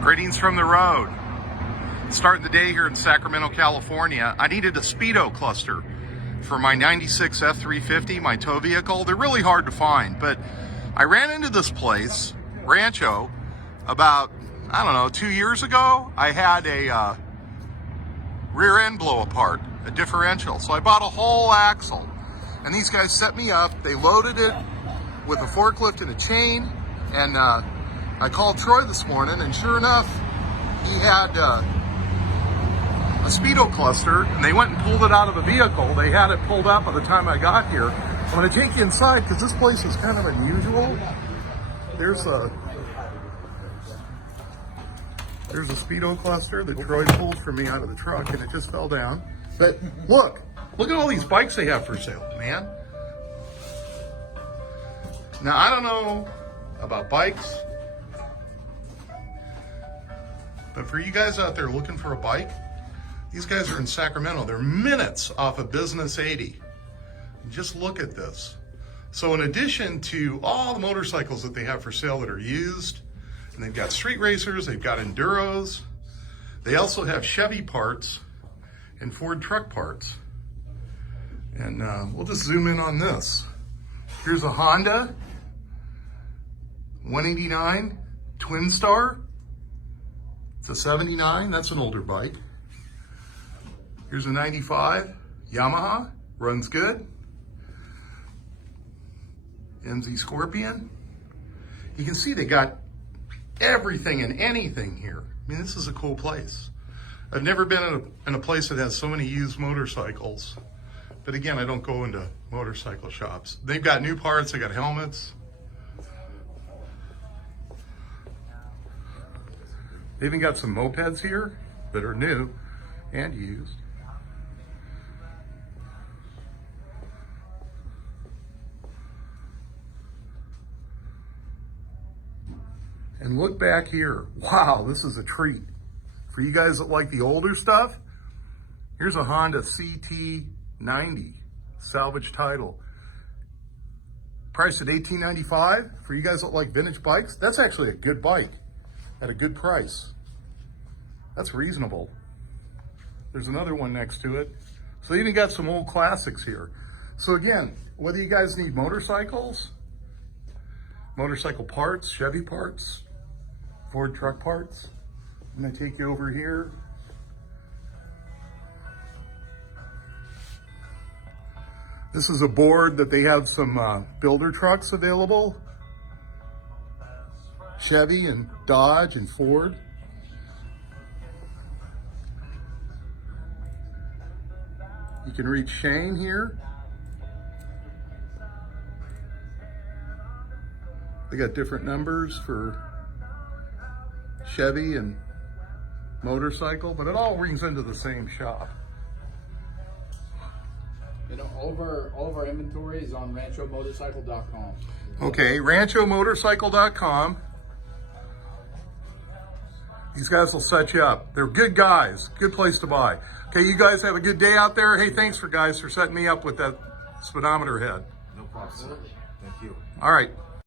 Greetings from the road. Starting the day here in Sacramento, California. I needed a speedo cluster for my 96 F350, my tow vehicle. They're really hard to find, but I ran into this place, Rancho, about, 2 years ago. I had a rear end blow apart, a differential. So I bought a whole axle, and these guys set me up. They loaded it with a forklift and a chain, and I called Troy this morning, and sure enough, he had a speedo cluster, and they went and pulled it out of the vehicle. They had it pulled up by the time I got here. I'm going to take you inside because this place is kind of unusual. There's a speedo cluster that Troy pulled for me out of the truck, and it just fell down. But look at all these bikes they have for sale, man. Now, I don't know about bikes, but for you guys out there looking for a bike, these guys are in Sacramento. They're minutes off of Business 80. Just look at this. So in addition to all the motorcycles that they have for sale that are used, and they've got street racers, they've got enduros, they also have Chevy parts and Ford truck parts. And we'll just zoom in on this. Here's a Honda 189 Twin Star. It's a 79, that's an older bike. Here's a 95 Yamaha, runs good. MZ Scorpion. You can see they got everything and anything here. I mean, this is a cool place. I've never been in a place that has so many used motorcycles. But again, I don't go into motorcycle shops. They've got new parts, they got helmets. They even got some mopeds here that are new and used. And look back here. Wow, this is a treat. For you guys that like the older stuff, here's a Honda CT90, salvage title. Priced at $18.95. For you guys that like vintage bikes, that's actually a good bike at a good price. That's reasonable. There's another one next to it. So they even got some old classics here. So again, whether you guys need motorcycles, motorcycle parts, Chevy parts, Ford truck parts, I'm gonna take you over here. This is a board that they have some builder trucks available. Chevy and Dodge and Ford. You can reach Shane here. They got different numbers for Chevy and motorcycle, but it all rings into the same shop. You know, all of our inventory is on ranchomotorcycle.com. Okay, ranchomotorcycle.com. These guys will set you up. They're good guys. Good place to buy. Okay, you guys have a good day out there. Hey, thanks for setting me up with that speedometer head. No problem. Thank you. All right.